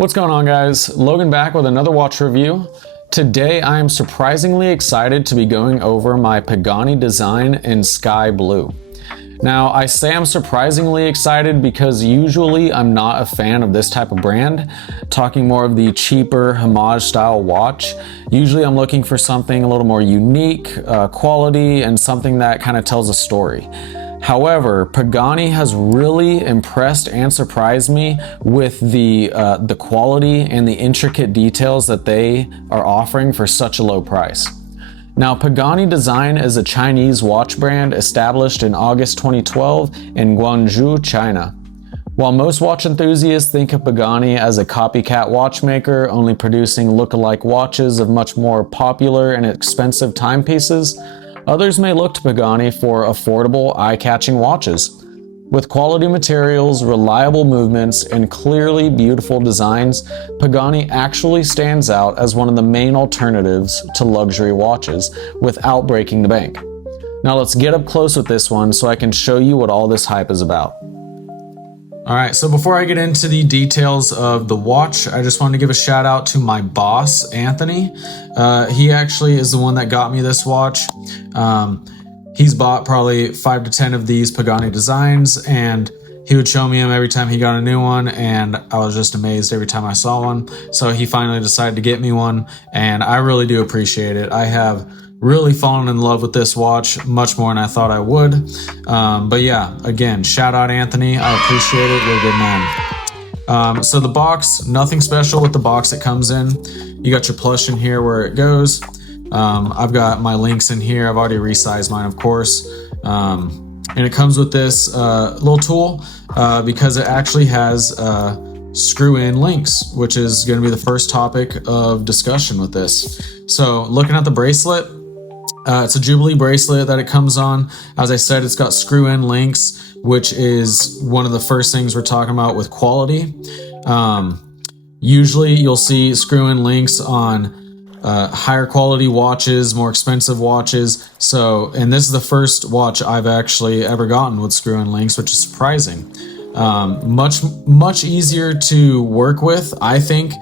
What's going on, guys? Logan back with another watch review. Today I am surprisingly excited to be going over my Pagani design in sky blue. Now, I say I'm surprisingly excited because usually I'm not a fan of this type of brand, talking more of the cheaper homage style watch. Usually I'm looking for something a little more unique, quality, and something that kind of tells a story. However, Pagani has really impressed and surprised me with the quality and the intricate details that they are offering for such a low price. Now, Pagani Design is a Chinese watch brand established in August 2012 in Guangzhou, China. While most watch enthusiasts think of Pagani as a copycat watchmaker, only producing look-alike watches of much more popular and expensive timepieces, others may look to Pagani for affordable, eye-catching watches. With quality materials, reliable movements, and clearly beautiful designs, Pagani actually stands out as one of the main alternatives to luxury watches without breaking the bank. Now let's get up close with this one so I can show you what all this hype is about. Alright, so before I get into the details of the watch, I just wanted to give a shout out to my boss, Anthony. He actually is the one that got me this watch. He's bought probably 5 to 10 of these Pagani designs, and he would show me them every time he got a new one, and I was just amazed every time I saw one. So he finally decided to get me one, and I really do appreciate it. I have really fallen in love with this watch much more than I thought I would. But yeah, again, shout out Anthony. I appreciate it. You're a good man. So the box, nothing special with the box it comes in. You got your plush in here where it goes. I've got my links in here. I've already resized mine, of course. And it comes with this little tool because it actually has screw-in links, which is going to be the first topic of discussion with this. So looking at the bracelet, it's a Jubilee bracelet that it comes on. As I said, it's got screw-in links, which is one of the first things we're talking about with quality. Usually you'll see screw-in links on higher quality watches, more expensive watches. So, and this is the first watch I've actually ever gotten with screw-in links, which is surprising. Much easier to work with, I think.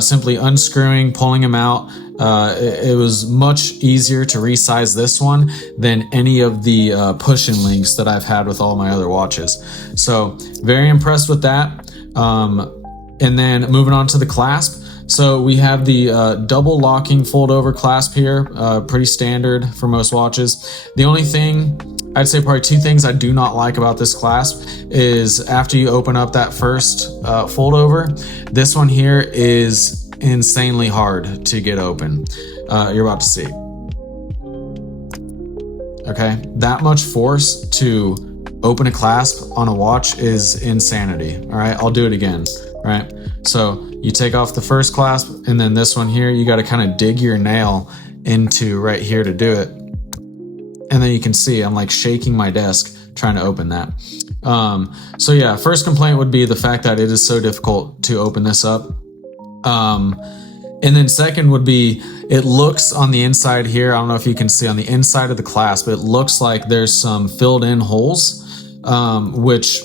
Simply unscrewing, pulling them out. It was much easier to resize this one than any of the push-in links that I've had with all my other watches. So very impressed with that. And then moving on to the clasp. So we have the double locking fold over clasp here, pretty standard for most watches. The only thing, I'd say probably two things I do not like about this clasp is after you open up that first fold over, this one here is insanely hard to get open. You're about to see. Okay, that much force to open a clasp on a watch is insanity. All right, I'll do it again. All right, so you take off the first clasp, and then this one here, you got to kind of dig your nail into right here to do it. And then you can see I'm like shaking my desk trying to open that. So yeah, first complaint would be the fact that it is so difficult to open this up. And then second would be, it looks on the inside here, I don't know if you can see on the inside of the clasp, it looks like there's some filled in holes, which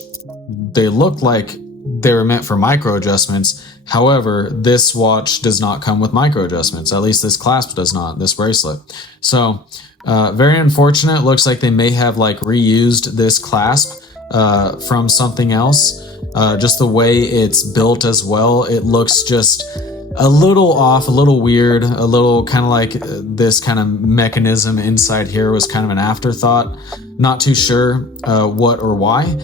they look like they were meant for micro adjustments. However, this watch does not come with micro adjustments. At least this clasp does not, this bracelet. So very unfortunate. Looks like they may have like reused this clasp from something else. Just the way it's built as well, it looks just a little off, a little weird, a little kind of like this kind of mechanism inside here was kind of an afterthought. Not too sure what or why.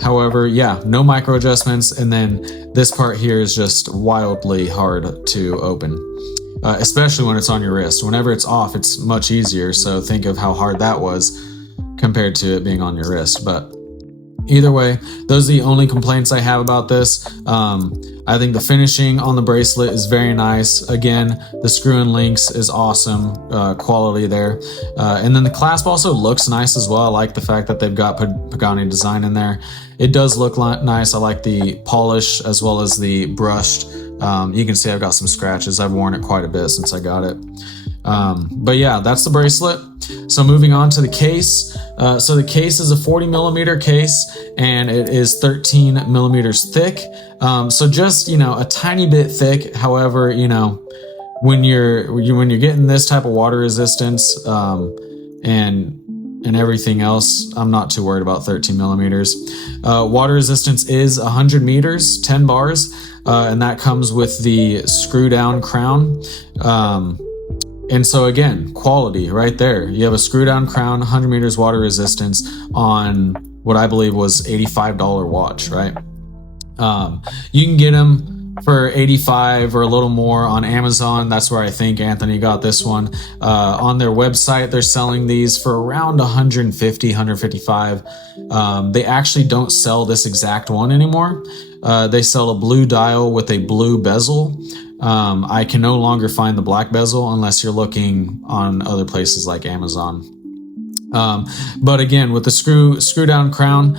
However, yeah, no micro adjustments, and then this part here is just wildly hard to open, especially when it's on your wrist. Whenever it's off, it's much easier, so think of how hard that was compared to it being on your wrist. But either way, those are the only complaints I have about this. I think the finishing on the bracelet is very nice. Again, the screw-in links is awesome, quality there. And then the clasp also looks nice as well. I like the fact that they've got Pagani design in there. It does look nice. I like the polish as well as the brushed You can see I've got some scratches. I've worn it quite a bit since I got it. But yeah, that's the bracelet. So moving on to the case. So the case is a 40 millimeter case and it is 13 millimeters thick. So just, you know, a tiny bit thick. However, you know, when you're getting this type of water resistance, and everything else, I'm not too worried about 13 millimeters. Water resistance is 100 meters, 10 bars, and that comes with the screw down crown. And so again, quality right there. You have a screw down crown, 100 meters water resistance on what I believe was $85 watch, right? You can get them for 85 or a little more on Amazon. That's where I think Anthony got this one. On their website, they're selling these for around 150, 155. They actually don't sell this exact one anymore. They sell a blue dial with a blue bezel. I can no longer find the black bezel unless you're looking on other places like Amazon. But again, with the screw down crown,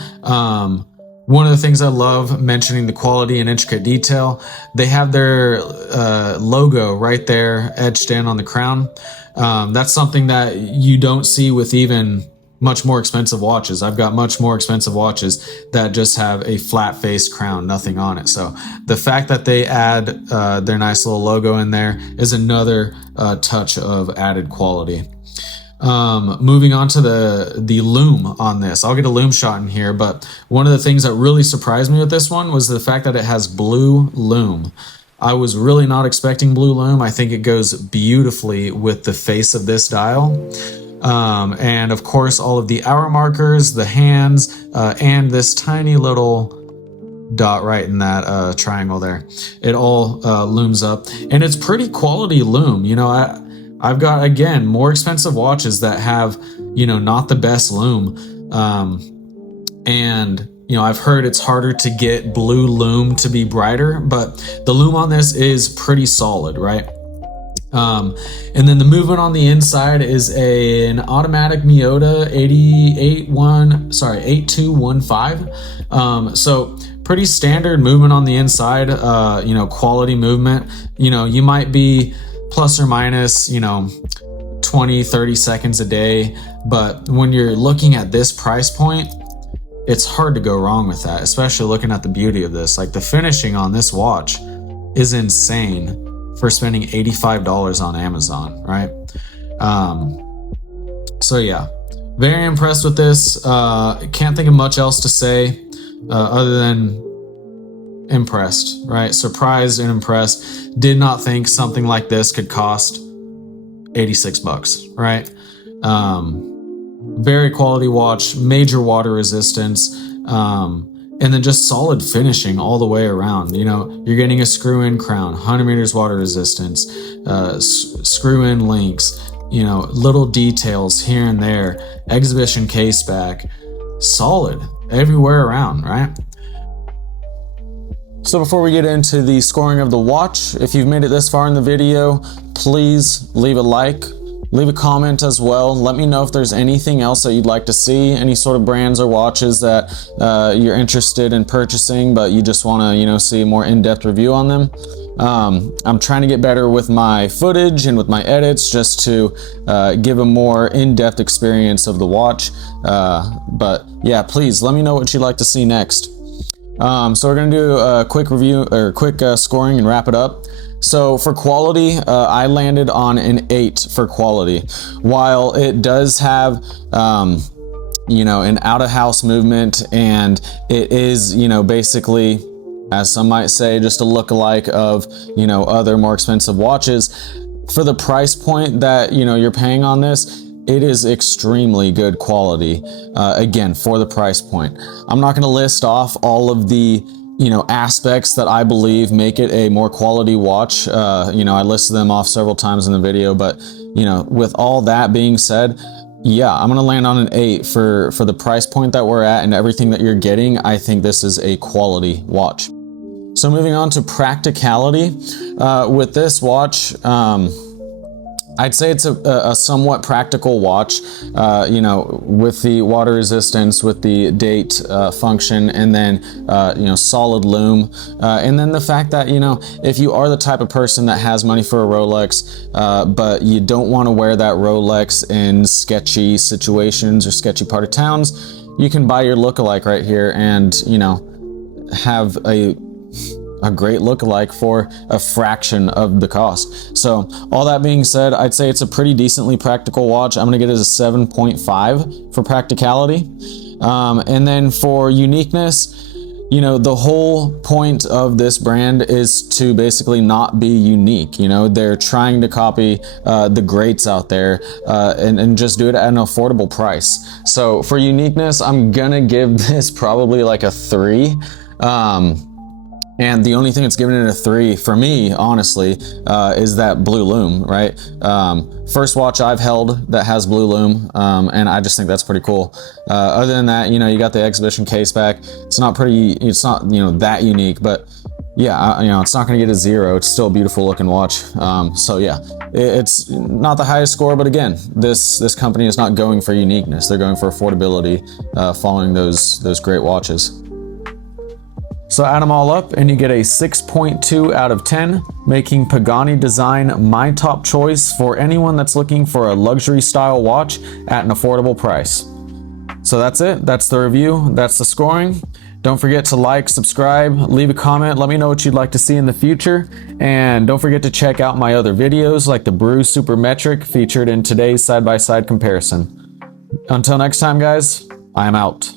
one of the things I love mentioning the quality and intricate detail, they have their logo right there etched in on the crown. That's something that you don't see with even much more expensive watches. I've got much more expensive watches that just have a flat face crown, nothing on it. So the fact that they add their nice little logo in there is another touch of added quality. Moving on to the lume on this. I'll get a lume shot in here, but one of the things that really surprised me with this one was the fact that it has blue lume. I was really not expecting blue lume. I think it goes beautifully with the face of this dial. And of course, all of the hour markers, the hands, and this tiny little dot right in that triangle there. It all looms up, and it's pretty quality lume. You know, I've got, again, more expensive watches that have, you know, not the best lume. And, you know, I've heard it's harder to get blue lume to be brighter, but the lume on this is pretty solid, right? And then the movement on the inside is an automatic Miyota 8215. So pretty standard movement on the inside, you know, quality movement. You know, you might be plus or minus, you know, 20, 30 seconds a day. But when you're looking at this price point, it's hard to go wrong with that, especially looking at the beauty of this. Like, the finishing on this watch is insane for spending $85 on Amazon, right? So yeah, very impressed with this. Can't think of much else to say other than impressed, right? Surprised and impressed. Did not think something like this could cost $86, right? Very quality watch, major water resistance, and then just solid finishing all the way around. You know, you're getting a screw-in crown, 100 meters water resistance, screw-in links, you know, little details here and there, exhibition case back, solid everywhere around, right? So before we get into the scoring of the watch, if you've made it this far in the video, please leave a like, leave a comment as well. Let me know if there's anything else that you'd like to see, any sort of brands or watches that you're interested in purchasing, but you just want to, you know, see a more in-depth review on them. I'm trying to get better with my footage and with my edits just to give a more in-depth experience of the watch. But yeah, please let me know what you'd like to see next. So we're going to do a quick review or quick scoring and wrap it up. So for quality, I landed on an 8 for quality. While it does have, you know, an out-of-house movement, and it is, you know, basically, as some might say, just a look-alike of, you know, other more expensive watches. For the price point that, you know, you're paying on this, it is extremely good quality, again, for the price point. I'm not going to list off all of the, you know, aspects that I believe make it a more quality watch. You know, I listed them off several times in the video, but, you know, with all that being said, yeah, I'm going to land on an 8 for the price point that we're at and everything that you're getting. I think this is a quality watch. So moving on to practicality, with this watch, I'd say it's a somewhat practical watch, you know, with the water resistance, with the date function, and then, you know, solid lume. And then the fact that, you know, if you are the type of person that has money for a Rolex, but you don't want to wear that Rolex in sketchy situations or sketchy part of towns, you can buy your lookalike right here and, you know, have a great lookalike for a fraction of the cost. So all that being said, I'd say it's a pretty decently practical watch. I'm gonna get it as a 7.5 for practicality. And then for uniqueness, you know, the whole point of this brand is to basically not be unique. You know, they're trying to copy the greats out there and just do it at an affordable price. So for uniqueness, I'm gonna give this probably like a 3. And the only thing that's giving it a 3 for me, honestly, is that blue lume, right? First watch I've held that has blue lume, and I just think that's pretty cool. Other than that, you know, you got the exhibition case back. It's not, you know, that unique, but yeah, you know, it's not going to get a 0. It's still a beautiful looking watch. So yeah, it's not the highest score, but again, this company is not going for uniqueness. They're going for affordability, following those great watches. So add them all up and you get a 6.2 out of 10, making Pagani design my top choice for anyone that's looking for a luxury style watch at an affordable price. So that's it. That's the review. That's the scoring. Don't forget to like, subscribe, leave a comment. Let me know what you'd like to see in the future. And don't forget to check out my other videos like the Brew Super Metric featured in today's side-by-side comparison. Until next time, guys, I am out.